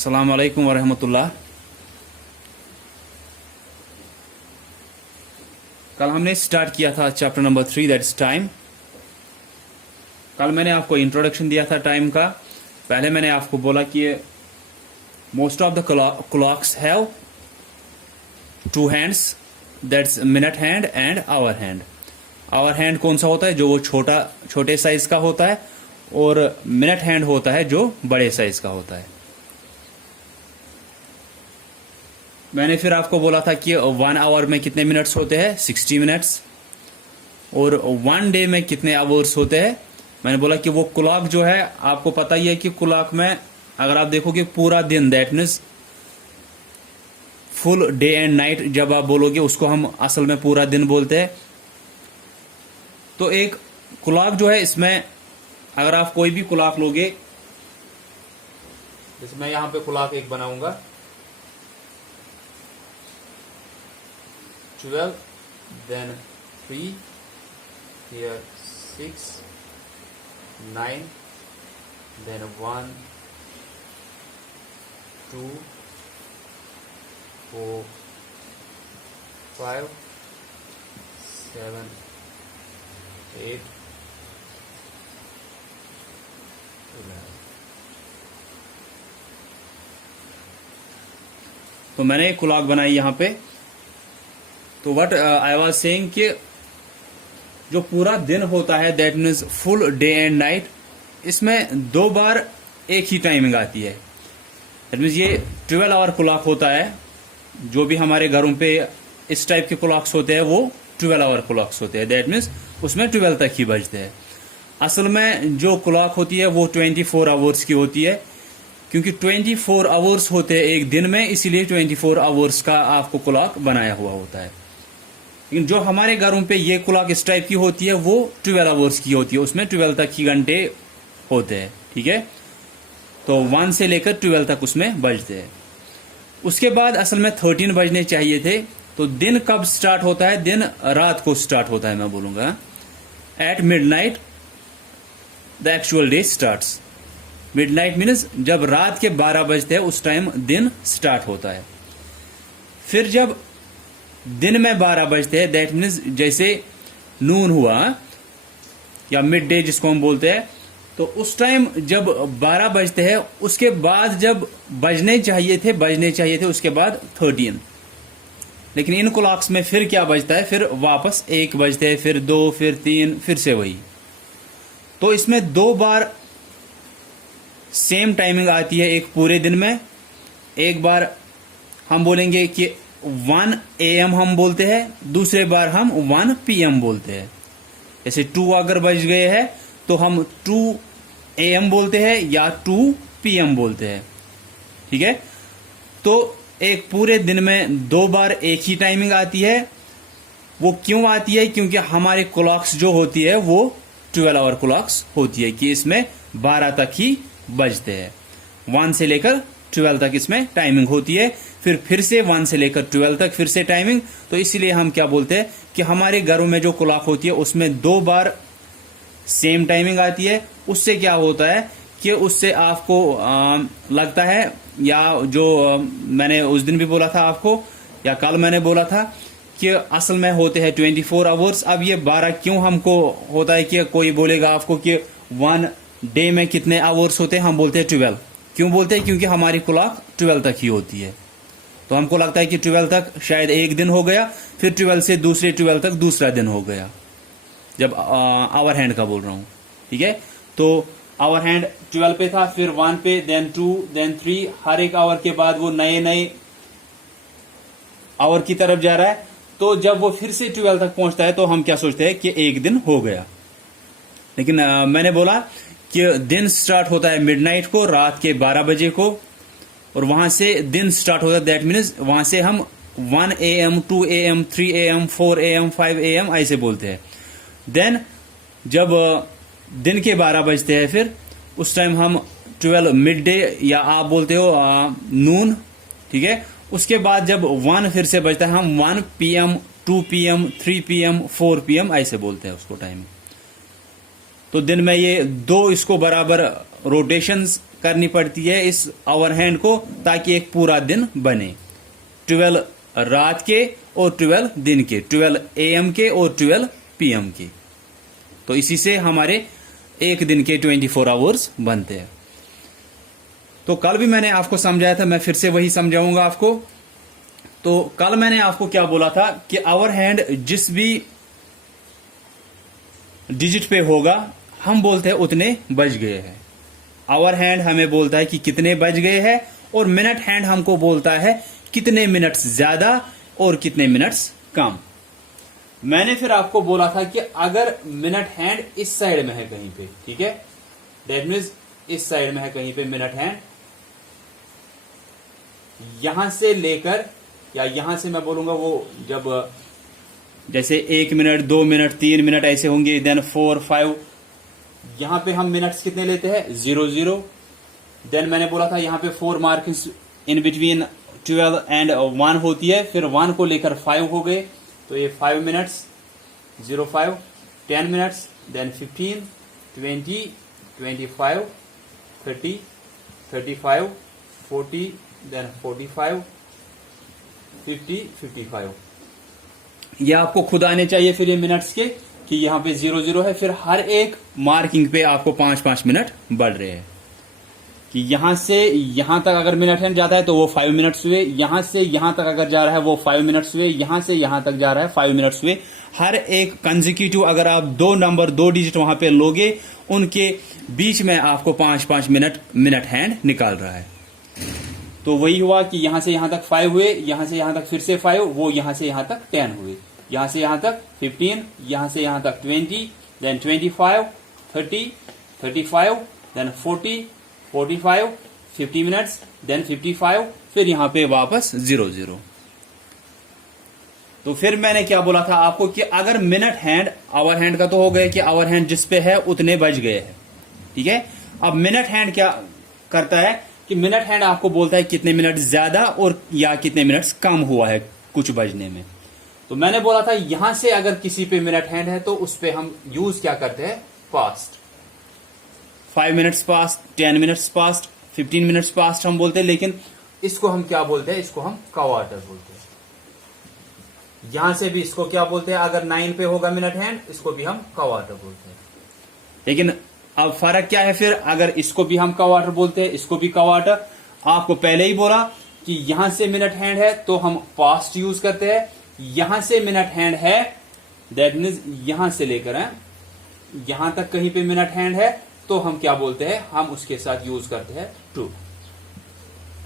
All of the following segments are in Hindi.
अस्सलाम वालेकुम वरहमतुल्लाह। कल हमने स्टार्ट किया था चैप्टर नंबर 3 दैट्स टाइम। कल मैंने आपको इंट्रोडक्शन दिया था टाइम का। पहले मैंने आपको बोला कि most of the clocks have two hands that's minute hand and hour hand. Hour hand कौन सा होता है? जो वो छोटे साइज का होता है, और मिनट हैंड होता है जो बड़े साइज का होता है। मैंने फिर आपको बोला था कि 1 आवर में कितने मिनट्स होते हैं? 60 मिनट्स। और 1 डे में कितने आवर्स होते हैं? मैंने बोला कि वो क्लॉक जो है, आपको पता ही है कि क्लॉक में अगर आप देखोगे पूरा दिन, that means full day and night जब आप बोलोगे उसको हम असल में पूरा दिन बोलते हैं। तो एक क्लॉक जो है, इसमें अगर आप कोई भी क्लॉक लोगे, जैसे मैं यहां पे क्लॉक एक बनाऊंगा 12, then 3, here 6, 9, then 1, 2, 4, 5, 7, 8, 11। तो मैंने एक क्लॉक बनाई यहां पे। तो व्हाट आई वाज सेइंग कि जो पूरा दिन होता है, that means full day and night, इसमें 2 बार एक ही टाइमिंग आती है। दैट मीन्स ये 12 आवर क्लॉक होता है। जो भी हमारे घरों पे इस टाइप के क्लॉक्स होते हैं वो 12 आवर क्लॉक्स होते हैं। दैट मीन्स उसमें 12 तक ही बजते हैं। असल में जो क्लॉक होती है वो 24 आवर्स की होती है, क्योंकि 24 आवर्स होते हैं एक दिन में, इसीलिए 24 आवर्स का आपको क्लॉक बनाया हुआ होता है। लेकिन जो हमारे घरों पे ये क्लॉक इस टाइप की होती है वो 12 आवर्स की होती है, उसमें 12 तक ही घंटे होते हैं। ठीक है, तो 1 से लेकर 12 तक उसमें बजते हैं। उसके बाद असल में 13 बजने चाहिए थे। तो दिन कब स्टार्ट होता है? दिन रात को स्टार्ट होता है, मैं बोलूंगा at midnight the actual day starts. Midnight means जब रात के 12 बजते हैं उस टाइम दिन स्टार्ट होता है। फिर जब दिन में 12 बजते हैं, दैट मीन्स जैसे नून हुआ या मिड डे जिसको हम बोलते हैं, तो उस टाइम जब 12 बजते हैं, उसके बाद जब बजने चाहिए थे उसके बाद 13। लेकिन इन क्लॉक्स में फिर क्या बजता है? फिर वापस 1 बजते हैं, फिर 2, फिर 3, फिर से वही। तो इसमें 2 बार सेम टाइमिंग आती है एक पूरे दिन में। एक बार हम बोलेंगे कि 1 AM हम बोलते हैं, दूसरे बार हम 1 PM बोलते हैं। जैसे 2 अगर बज गए हैं तो हम 2 AM बोलते हैं या 2 PM बोलते हैं। ठीक है, तो एक पूरे दिन में 2 बार एक ही टाइमिंग आती है। वो क्यों आती है? क्योंकि हमारे क्लॉक्स जो होती है वो 12 आवर क्लॉक्स होती है, कि इसमें 12 तक ही बजते हैं। 1 से लेकर 12 तक इसमें टाइमिंग होती है। फिर से 1 से लेकर 12 तक फिर से टाइमिंग। तो इसलिए हम क्या बोलते हैं कि हमारे घरों में जो क्लॉक होती है उसमें 2 बार सेम टाइमिंग आती है। उससे क्या होता है कि उससे आपको लगता है, या जो मैंने उस दिन भी बोला था आपको, या कल मैंने बोला था कि असल में होते हैं 24 आवर्स। अब ये 12 क्यों हमको होता है कि कोई बोलेगा आपको कि 1 डे में कितने आवर्स होते हैं? हम बोलते हैं 12। क्यों बोलते हैं? क्योंकि हमारी क्लॉक 12 तक ही होती है। तो हमको लगता है कि 12 तक शायद एक दिन हो गया, फिर 12 से दूसरे 12 तक दूसरा दिन हो गया, जब आवर हैंड का बोल रहा हूं। ठीक है, तो आवर हैंड 12 पे था, फिर 1 पे, देन 2, देन 3। हर एक आवर के बाद वो नए नए आवर की तरफ जा रहा है। तो जब वो फिर से 12 तक पहुंचता है तो हम क्या सोचते हैं कि एक दिन हो गया। लेकिन मैंने बोला कि दिन स्टार्ट होता है मिडनाइट को, रात के 12 बजे को, और वहां से दिन स्टार्ट होता है। दैट मीन्स वहां से हम 1 AM, 2 AM, 3 AM, 4 AM, 5 AM ऐसे बोलते हैं। देन जब दिन के 12 बजते हैं, फिर उस टाइम हम 12 मिड डे, या आप बोलते हो नून। ठीक है, उसके बाद जब 1 फिर से बजता है, हम 1 PM, 2 PM, 3 PM, 4 PM ऐसे बोलते हैं उसको टाइम। तो दिन में ये 2 इसको बराबर रोटेशंस करनी पड़ती है इस आवर हैंड को ताकि एक पूरा दिन बने। 12 रात के और 12 दिन के, 12 AM के और 12 PM के। तो इसी से हमारे एक दिन के 24 आवर्स बनते हैं। तो कल भी मैंने आपको समझाया था, मैं फिर से वही समझाऊंगा आपको। तो कल मैंने आपको क्या बोला था कि आवर हैंड जिस भी डिजिट पे होगा हम बोलते हैं उतने बज गए हैं। आवर हैंड हमें बोलता है कि कितने बज गए हैं, और मिनट हैंड हमको बोलता है कितने मिनट्स ज्यादा और कितने मिनट्स कम। मैंने फिर आपको बोला था कि अगर मिनट हैंड इस साइड में है कहीं पे, ठीक है, दैट मीन्स इस साइड में है कहीं पे मिनट हैंड, यहां से लेकर, या यहां से मैं बोलूंगा वो जब जैसे 1 मिनट 2 मिनट 3 मिनट ऐसे होंगे, देन 4 5, यहां पे हम मिनट्स कितने लेते हैं 0 0। देन मैंने बोला था यहां पे 4 मार्किंग्स इन बिटवीन 12 एंड 1 होती है, फिर 1 को लेकर 5 हो गए, तो ये 5 मिनट्स 0 5, 10 मिनट्स, देन 15 20 25 30 35 40, देन 45 50 55। ये आपको खुद आने चाहिए फिर ये मिनट्स के कि यहाँ पे 0 0 है, फिर हर एक मार्किंग पे आपको 5 मिनट बढ़ रहे हैं कि यहां से यहां तक अगर मिनट हैंड जाता है तो वो 5 मिनट्स हुए, यहां से यहां तक अगर जा रहा है वो 5 मिनट्स हुए, यहां से यहां तक जा रहा है 5 मिनट्स हुए। हर एक कंसेक्यूटिव अगर आप 2 डिजिट वहां पे लोगे, उनके बीच में आपको 5 मिनट हैंड निकाल रहा है। तो वही हुआ कि यहां से यहां तक 5 हुए, यहां से यहां तक फिर से 5, वो यहां से यहां तक 10 हुए, यहां से यहां तक 15, यहां से यहां तक 20, देन 25 30 35, देन 40 45 50 मिनट्स, देन 55, फिर यहां पे वापस 0 0। तो फिर मैंने क्या बोला था आपको कि अगर मिनट हैंड, आवर हैंड का तो हो गया कि आवर हैंड जिस पे है उतने बज गए हैं, ठीक है। अब मिनट हैंड क्या करता है कि मिनट हैंड आपको बोलता है कितने मिनट ज्यादा और या कितने मिनट्स कम हुआ है कुछ बजने में। तो मैंने बोला था यहां से अगर किसी पे मिनट हैंड है तो उस पे हम यूज क्या करते हैं, past. 5 minutes past, 10 minutes past, 15 minutes past हम बोलते हैं, लेकिन इसको हम क्या बोलते हैं, इसको हम क्वार्टर बोलते हैं। यहां से भी इसको क्या बोलते हैं, अगर 9 पे होगा मिनट हैंड, इसको भी हम क्वार्टर बोलते हैं। लेकिन अब फर्क क्या है फिर, अगर इसको भी हम क्वार्टर बोलते हैं, इसको भी क्वार्टर। आपको पहले ही बोला कि यहां से मिनट हैंड है तो हम पास्ट यूज करते हैं, यहां से मिनट हैंड है दैट मीन्स यहां से लेकर यहां तक कहीं पे मिनट हैंड है तो हम क्या बोलते हैं, हम उसके साथ यूज करते हैं टू।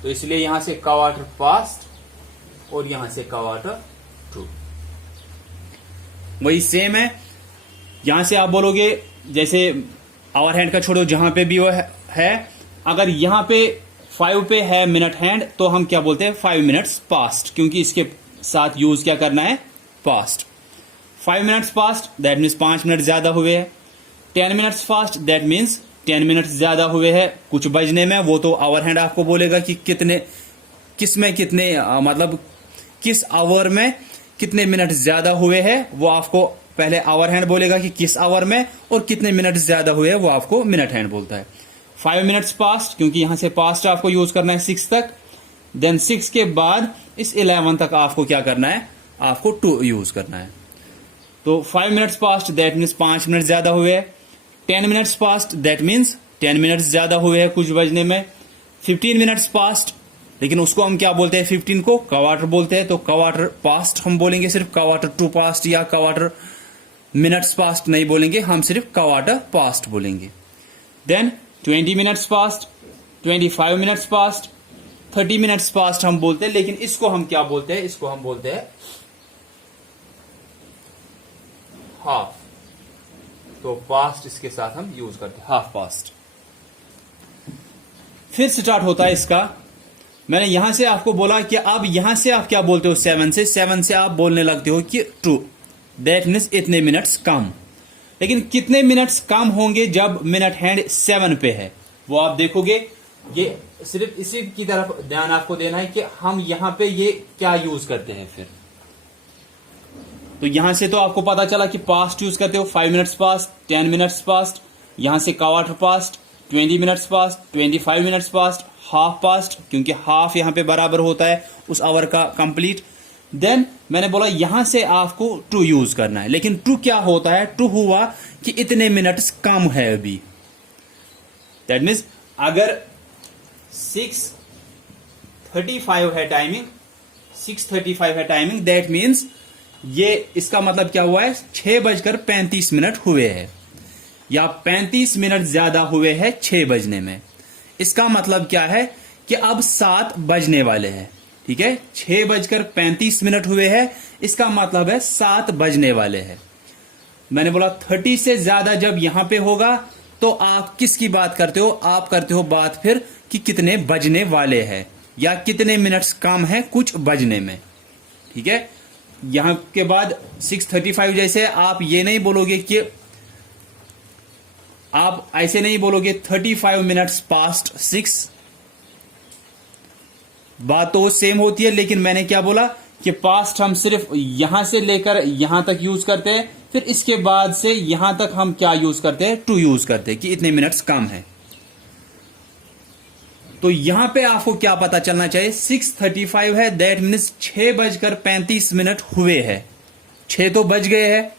तो इसलिए यहां से क्वार्टर पास्ट और यहां से क्वार्टर टू। वही सेम है, यहां से आप बोलोगे जैसे आवर हैंड का छोड़ो, जहां पे भी वो है, अगर यहां पे 5 पे है मिनट हैंड तो हम क्या बोलते हैं, 5 मिनट्स पास्ट, क्योंकि इसके साथ यूज क्या करना है, past. 5 minutes past that means 5 minute ज्यादा हुए हैं। 10 minutes fast that means 10 minutes ज्यादा हुए हैं कुछ बजने में, वो तो आवर हैंड आपको बोलेगा कि कितने मतलब किस आवर में कितने मिनट ज्यादा हुए हैं, वो आपको पहले आवर हैंड बोलेगा कि किस आवर में, और कितने मिनट ज्यादा हुए हैं वो आपको मिनट हैंड बोलता है। 5 मिनट्स पास्ट, क्योंकि यहां से पास्ट आपको यूज करना है 6 तक, देन 6 के बाद इस 11 तक आपको क्या करना है, आपको 2 यूज करना है। तो 5 minutes past that means 5 minute ज्यादा हुए हैं। 10 minutes past that means 10 minutes ज्यादा हुए हैं कुछ बजने में। 15 मिनट्स पास्ट, लेकिन उसको हम क्या बोलते हैं, 15 को क्वार्टर बोलते हैं, तो क्वार्टर पास्ट हम बोलेंगे, सिर्फ क्वार्टर टू पास्ट या क्वार्टर मिनट्स पास्ट नहीं बोलेंगे, हम सिर्फ क्वार्टर पास्ट बोलेंगे। Then 20 minutes past, 25 minutes past, 30 minutes past हम बोलते हैं, लेकिन इसको हम क्या बोलते हैं, इसको हम बोलते हैं हाफ। तो पास्ट इसके साथ हम यूज करते हैं, हाफ पास्ट। फिर स्टार्ट होता है इसका, मैंने यहां से आपको बोला कि अब यहां से आप क्या बोलते हो, 7 से आप बोलने लगते हो कि ट्रू, दैट मीन्स इतने मिनट्स कम। लेकिन कितने मिनट्स कम होंगे जब मिनट हैंड 7 पे है, वो आप देखोगे। ये सिर्फ इसी की तरफ ध्यान आपको देना है कि हम यहां पे ये क्या यूज करते हैं। फिर तो यहां से तो आपको पता चला कि पास्ट यूज करते हो, 5 मिनट्स पास्ट, 10 मिनट्स पास्ट, यहां से quarter past, 20 minutes past, 25 minutes past, half past, क्योंकि हाफ यहां पे बराबर होता है उस आवर का कंप्लीट। देन मैंने बोला यहां से आपको टू यूज करना है, लेकिन टू क्या होता है, टू हुआ कि इतने मिनट्स कम है अभी। दैट मीन्स अगर 6:35 है टाइमिंग, 6:35 है टाइमिंग, दैट मीन्स ये इसका मतलब क्या हुआ है, 6:35 हुए हैं, या 35 मिनट ज्यादा हुए हैं 6 बजने में। इसका मतलब क्या है कि अब 7 बजने वाले हैं। ठीक है, 6:35 हुए हैं, इसका मतलब है 7 बजने वाले हैं। मैंने बोला 30 से ज्यादा जब यहां पे होगा तो आप किसकी बात करते हो, आप करते हो बात फिर कि कितने बजने वाले हैं या कितने मिनट्स कम है कुछ बजने में। ठीक है, यहां के बाद 6:35 जैसे आप ये नहीं बोलोगे कि आप ऐसे नहीं बोलोगे 35 मिनट्स पास्ट 6, बात तो सेम होती है, लेकिन मैंने क्या बोला कि पास्ट हम सिर्फ यहां से लेकर यहां तक यूज करते हैं, फिर इसके बाद से यहां तक हम क्या यूज करते हैं, टू यूज करते हैं कि इतने मिनट्स कम है। तो यहां पे आपको क्या पता चलना चाहिए, 6:35 है, दैट मीन्स 6:35 हुए हैं, 6 तो बज गए हैं,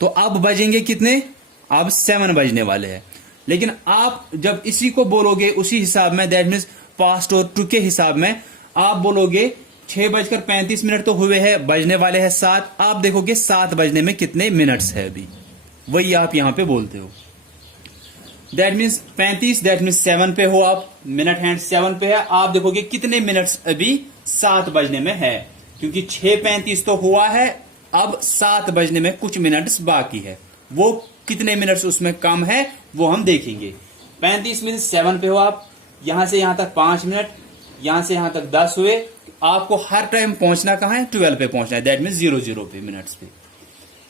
तो अब बजेंगे कितने, अब 7 बजने वाले हैं। लेकिन आप जब इसी को बोलोगे उसी हिसाब में, दैट मीन्स पास्ट और टू के हिसाब में, आप बोलोगे 6:35 तो हुए हैं, बजने वाले हैं 7, आप देखोगे 7 बजने में कितने मिनट्स है अभी, वही आप यहां पे बोलते हो। दैट मीन्स 35, दैट मीन्स 7 पे हो आप, मिनट हैंड 7 पे है, आप देखोगे कितने मिनट्स अभी 7 बजने में है, क्योंकि 6:35 तो हुआ है, अब 7 बजने में कुछ मिनट्स बाकी है, वो कितने मिनट्स उसमें कम है वो हम देखेंगे। 35 मीन्स 7 पे हो आप, यहां से यहां तक 5 मिनट, यहां से यहां तक 10 हुए, आपको हर टाइम पहुंचना कहां है, 12 पे पहुंचना है, दैट मीन्स 00 पे मिनट्स पे।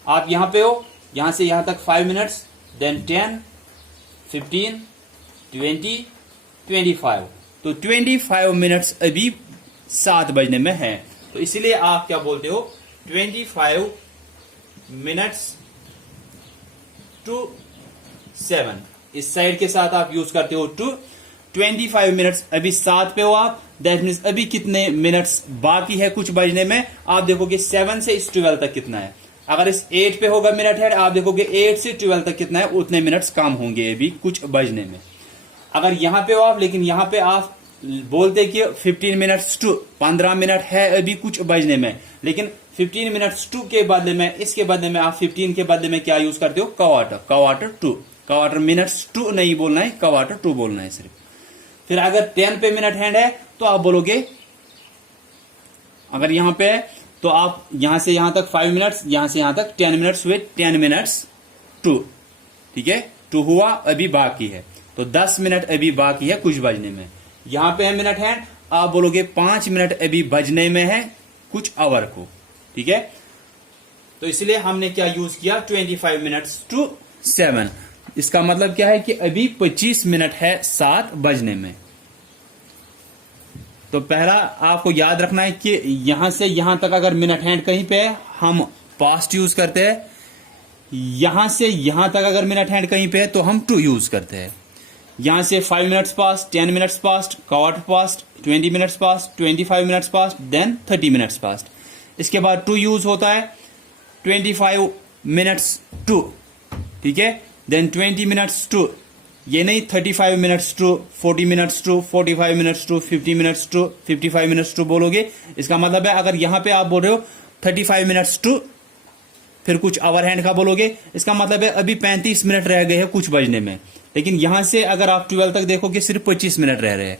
आप यहां पे हो, यहां से यहां तक 5 मिनट्स, देन 10, 15, 20, 25, तो 25 मिनट्स अभी 7 बजने में है, तो इसलिए आप क्या बोलते हो, 25 मिनट्स टू 7, इस साइड के साथ आप यूज करते हो टू। 25 मिनट्स अभी 7 पे हो आप, दैट मीन्स अभी कितने मिनट्स बाकी है कुछ बजने में, आप देखोगे 7 से इस 12 तक कितना है। अगर इस 8 पे होगा मिनट है, आप देखोगे 8 से 12 तक कितना है, उतने मिनट्स कम होंगे अभी कुछ बजने में। अगर यहां पे हो आप, लेकिन यहां पे आप बोलते कि 15 मिनट्स टू 15 मिनट है अभी कुछ बजने में, लेकिन 15 मिनट्स टू के बदले में, इसके बदले में आप 15 के बदले में क्या यूज करते हो, quarter to, quarter minutes to नहीं बोलना है, क्वार्टर टू बोलना है सिर्फ। फिर अगर 10 पे मिनट हैंड है तो आप बोलोगे, अगर यहां पे है तो आप यहां से यहां तक 5 मिनट्स, यहां से यहां तक 10 मिनट्स हुए, 10 मिनट्स टू, ठीक है, टू हुआ अभी बाकी है, तो 10 मिनट अभी बाकी है कुछ बजने में। यहां पे है मिनट हैंड, आप बोलोगे 5 मिनट अभी बजने में है कुछ आवर को। ठीक है, तो इसलिए हमने क्या यूज किया, 25 मिनट्स टू 7। इसका मतलब क्या है कि अभी 25 मिनट है 7 बजने में। तो पहला आपको याद रखना है कि यहां से यहां तक अगर मिनट हैंड कहीं पे है हम पास्ट यूज करते हैं, यहां से यहां तक अगर मिनट हैंड कहीं पे है तो हम टू यूज करते हैं। यहां से 5 minutes past, 10 minutes past, quarter past, 20 minutes past, 25 minutes past, then 30 minutes past. इसके बाद टू यूज होता है 25 मिनट्स टू, ठीक है, देन 20 मिनट्स टू, ये नहीं 35 minutes to, 40 minutes to, 45 minutes to, 50 minutes to, 55 minutes to बोलोगे। इसका मतलब है अगर यहां पे आप बोल रहे हो 35 मिनट्स टू, फिर कुछ आवर हैंड का बोलोगे, इसका मतलब है अभी 35 मिनट रह गए हैं कुछ बजने में। लेकिन यहां से अगर आप 12 तक देखोगे सिर्फ 25 मिनट रह रहे हैं,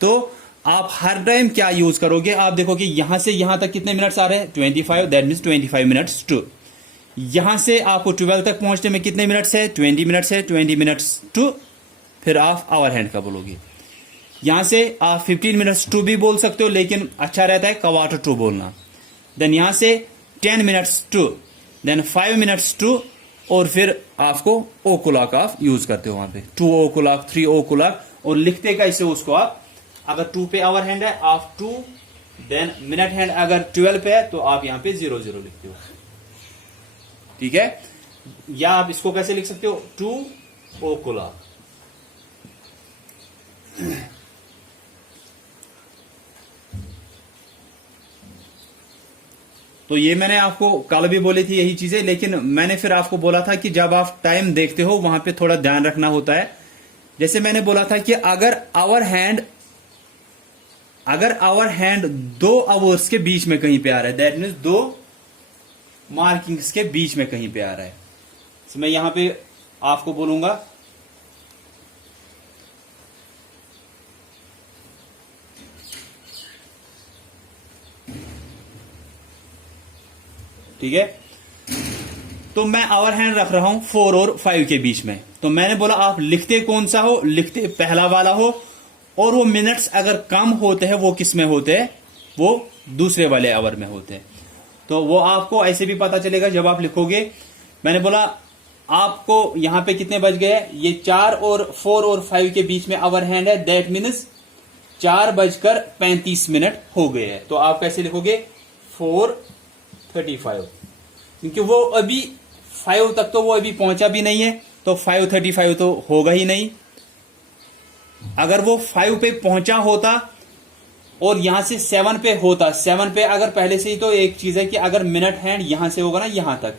तो आप हर टाइम क्या यूज करोगे, आप देखोगे यहां से यहां तक कितने मिनट्स आ रहे हैं, 25, दैट मीन्स 25 मिनट्स टू। यहां से आपको 12 तक पहुंचने में कितने मिनट्स है, 20 मिनट्स है, 20 मिनट्स टू, फिर आप आवर हैंड का बोलोगे। यहां से आप 15 मिनट्स टू भी बोल सकते हो, लेकिन अच्छा रहता है क्वार्टर टू बोलना। देन यहां से 10 minutes to, then 5 minutes to, और फिर आपको ओ क्लॉक आप यूज करते हो वहां पे, 2 ओ क्लॉक, 3 ओ क्लॉक, और लिखते कैसे उसको आप, अगर 2 पे आवर हैंड है आप 2, देन मिनट हैंड अगर 12 पे है तो आप यहां पे 00 लिखते हो। ठीक है, या आप इसको कैसे लिख सकते हो, 2 ओ क्लॉक, तो ये मैंने आपको कल भी बोली थी यही चीजें, लेकिन मैंने फिर आपको बोला था कि जब आप टाइम देखते हो वहां पे थोड़ा ध्यान रखना होता है। जैसे मैंने बोला था कि अगर आवर हैंड 2 आवर्स के बीच में कहीं पे आ रहा है, दैट मीन्स 2 मार्किंग्स के बीच में कहीं पे आ रहा है, तो मैं यहां पे आपको बोलूंगा ठीक है। तो मैं आवर हैंड रख रहा हूं 4 और 5 के बीच में। तो मैंने बोला आप लिखते कौन सा हो, लिखते पहला वाला हो, और वो मिनट्स अगर कम होते हैं वो किस में होते हैं, वो दूसरे वाले आवर में होते हैं। तो वो आपको ऐसे भी पता चलेगा जब आप लिखोगे। मैंने बोला आपको यहां पे कितने बज गए, ये 4 और 4 और 5 के बीच में आवर हैंड है, दैट मीन्स 4:35 हो गए हैं। तो आप कैसे लिखोगे 4:35, क्योंकि वो अभी 5 तक तो वो अभी पहुंचा भी नहीं है, तो 5:35 तो होगा ही नहीं। अगर वो 5 पे पहुंचा होता और यहां से 7 पे होता, 7 पे अगर पहले से ही, तो एक चीज है कि अगर मिनट हैंड यहां से होगा ना, यहां तक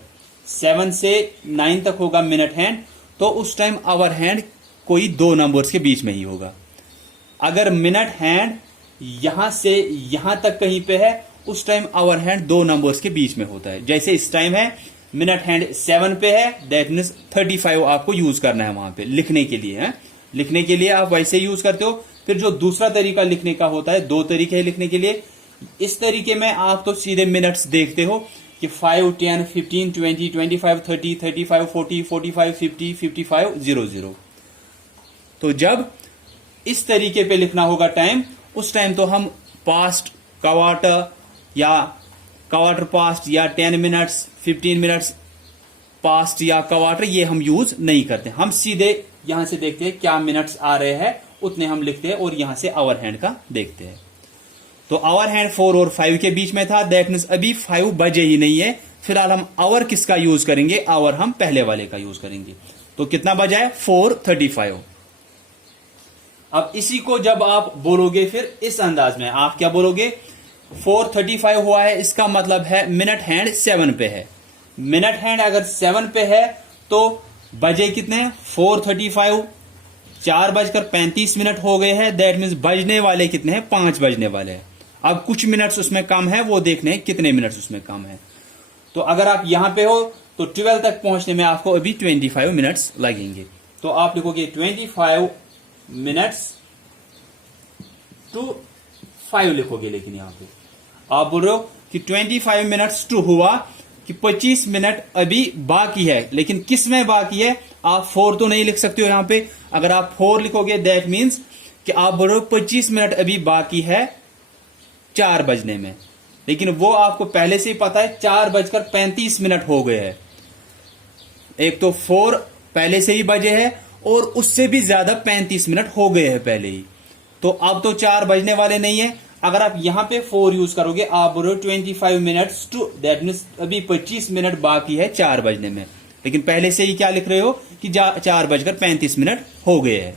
7 से 9 तक होगा मिनट हैंड, तो उस टाइम आवर हैंड कोई 2 नंबर्स के बीच में ही होगा। अगर मिनट हैंड यहां से यहां तक कहीं पे है, उस टाइम आवर हैंड 2 नंबर्स के बीच में होता है। जैसे इस टाइम है मिनट हैंड 7 पे है, दैट मीन्स 35 आपको यूज करना है वहां पे लिखने के लिए है। लिखने के लिए आप वैसे यूज करते हो। फिर जो दूसरा तरीका लिखने का होता है, 2 तरीके हैं लिखने के लिए। इस तरीके में आप तो सीधे मिनट्स देखते हो कि 5, 10, 15, 20, 25, 30, 35, 40, 45, 50, 55, 00। तो जब इस तरीके पे लिखना होगा टाइम, उस टाइम तो हम पास्ट, क्वार्टर या क्वार्टर पास्ट या 10 मिनट्स, 15 मिनट्स पास्ट या क्वार्टर, ये हम यूज नहीं करते। हम सीधे यहां से देखते हैं क्या मिनट्स आ रहे हैं, उतने हम लिखते हैं और यहां से आवर हैंड का देखते हैं। तो आवर हैंड 4 और 5 के बीच में था, दैट मीन्स अभी 5 बजे ही नहीं है। फिलहाल हम आवर किसका यूज करेंगे, आवर हम पहले वाले का यूज करेंगे। तो कितना बजा है 4:35। अब इसी को जब आप बोलोगे फिर इस अंदाज में, आप क्या बोलोगे 4:35 हुआ है, इसका मतलब है मिनट हैंड 7 पे है। मिनट हैंड अगर 7 पे है तो बजे कितने हैं 4:35, 4:35 हो गए हैं, दैट मीन्स बजने वाले कितने हैं 5 बजने वाले हैं। अब कुछ मिनट्स उसमें कम है, वो देखने हैं कितने मिनट्स उसमें कम है। तो अगर आप यहां पे हो तो 12 तक पहुंचने में आपको अभी 25 मिनट्स लगेंगे। तो आप लिखोगे 25 मिनट्स टू 5 लिखोगे, लेकिन यहां पे आप बोल रहे हो कि 25 मिनट्स टू हुआ कि 25 मिनट अभी बाकी है, लेकिन किस में बाकी है, आप 4 तो नहीं लिख सकते हो यहां पे। अगर आप 4 लिखोगे दैट मीन्स कि आप बोल रहे हो 25 मिनट अभी बाकी है 4 बजने में, लेकिन वो आपको पहले से ही पता है 4:35 हो गए हैं। एक तो 4 पहले से ही बजे है और उससे भी ज्यादा 35 मिनट हो गए हैं पहले ही, तो अब तो 4 बजने वाले नहीं है। अगर आप यहां पे 4 यूज करोगे, आप बोल रहे हो 25 मिनट्स टू, दैट मीन्स अभी 25 मिनट बाकी है 4 बजने में, लेकिन पहले से ही क्या लिख रहे हो कि 4:35 हो गए हैं।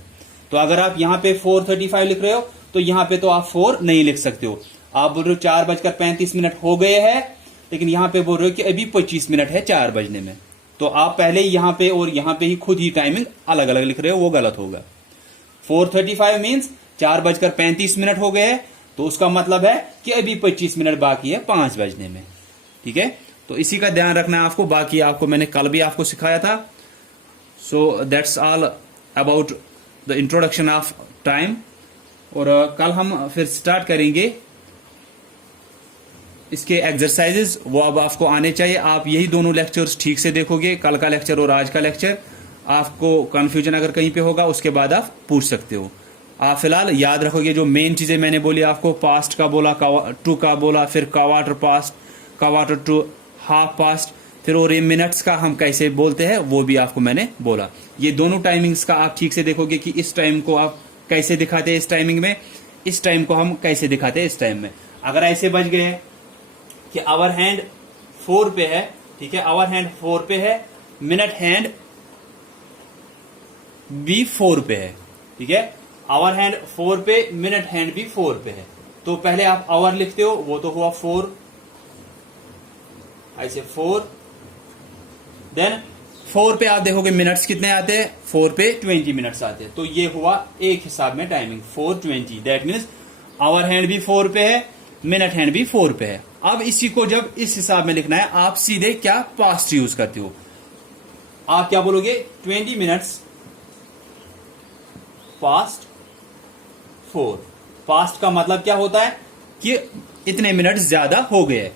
तो अगर आप यहां पे 4:35 लिख रहे हो तो यहां पे तो आप 4 नहीं लिख सकते हो। आप बोल रहे हो 4:35 हो गए हैं, लेकिन यहां पे बोल रहे हो कि अभी 25 मिनट है 4 बजने में। तो आप पहले यहां पे और यहां पे ही खुद ही टाइमिंग अलग अलग लिख रहे हो, वो गलत होगा। 4:35 मीन्स 4:35 हो गए हैं, तो उसका मतलब है कि अभी 25 मिनट बाकी है 5 बजने में। ठीक है, तो इसी का ध्यान रखना है आपको। बाकी आपको मैंने कल भी आपको सिखाया था। So that's all about the introduction of time. और कल हम फिर स्टार्ट करेंगे इसके एक्सरसाइजेस, वो अब आपको आने चाहिए। आप यही दोनों लेक्चर्स ठीक से देखोगे, कल का लेक्चर और आज का लेक्चर। आपको कंफ्यूजन अगर कहीं पे होगा उसके बाद आप पूछ सकते हो। आप फिलहाल याद रखोगे जो मेन चीजें मैंने बोली आपको, पास्ट का बोला, टू का बोला, फिर quarter past, quarter to, half past, फिर और ये मिनट्स का हम कैसे बोलते हैं वो भी आपको मैंने बोला। ये दोनों टाइमिंग्स का आप ठीक से देखोगे कि इस टाइम को आप कैसे दिखाते हैं इस टाइमिंग में, इस टाइम को हम कैसे दिखाते हैं इस टाइम में। अगर ऐसे बच गए कि आवर हैंड 4 पे है, ठीक है, आवर हैंड 4 पे है, मिनट हैंड भी 4 पे है, ठीक है, आवर हैंड 4 पे, मिनट हैंड भी 4 पे है। तो पहले आप आवर लिखते हो, वो तो हुआ 4, ऐसे 4, देन 4 पे आप देखोगे मिनट्स कितने आते हैं, 4 पे 20 मिनट्स आते हैं। तो ये हुआ एक हिसाब में timing 4:20। That means hour hand भी 4 पे है, मिनट हैंड भी 4 पे है। अब इसी को जब इस हिसाब में लिखना है, आप सीधे क्या पास्ट यूज करते हो, आप क्या बोलोगे 20 मिनट्स पास्ट 4। पास्ट का मतलब क्या होता है कि इतने मिनट ज्यादा हो गए।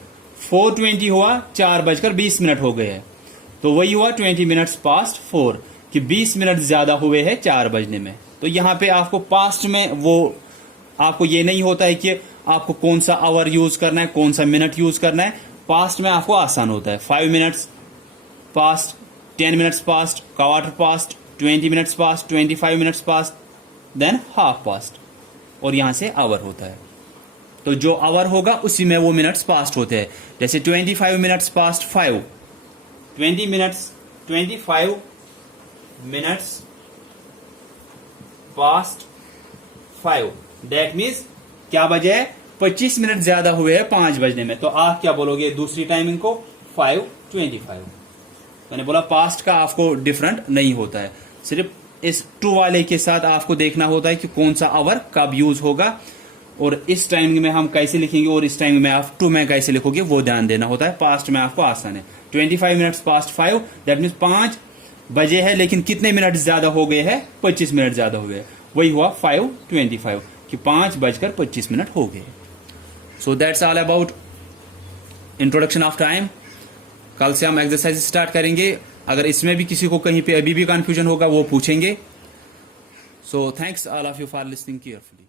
4:20 हुआ, 4:20 हो गए हैं, तो वही हुआ 20 मिनट्स पास्ट 4 कि 20 मिनट ज्यादा हुए हैं 4 बजने में। तो यहां पे आपको पास्ट में वो आपको ये नहीं होता है कि आपको कौन सा आवर यूज करना है, कौन सा मिनट यूज करना है। पास्ट में आपको आसान होता है, 5 minutes past, 10 minutes past, quarter past, 20 minutes past, 25 minutes past, than half past, और यहां से आवर होता है। तो जो आवर होगा उसी में वो मिनट्स पास्ट होते हैं। जैसे 25 minutes past 5, 25 minutes past 5, that means क्या बजे है, 25 मिनट ज्यादा हुए हैं 5 बजने में। तो आप क्या बोलोगे दूसरी टाइमिंग को 5:25। मैंने बोला पास्ट का आपको डिफरेंट नहीं होता है, सिर्फ इस टू वाले के साथ आपको देखना होता है कि कौन सा आवर कब यूज होगा, और इस टाइमिंग में हम कैसे लिखेंगे और इस टाइमिंग में आप टू में कैसे लिखोगे वो ध्यान देना होता है। पास्ट में आपको आसान है। 25 मिनट्स पास्ट 5, दैट मीन्स 5 बजे है, लेकिन कितने मिनट ज्यादा हो गए हैं, 25 मिनट ज्यादा हो गए। वही हुआ 5:25 कि 5:25 हो गए। So that's all about introduction of time. कल से हम एक्सरसाइज स्टार्ट करेंगे। अगर इसमें भी किसी को कहीं पे अभी भी कंफ्यूजन होगा वो पूछेंगे। So thanks all of you for listening carefully.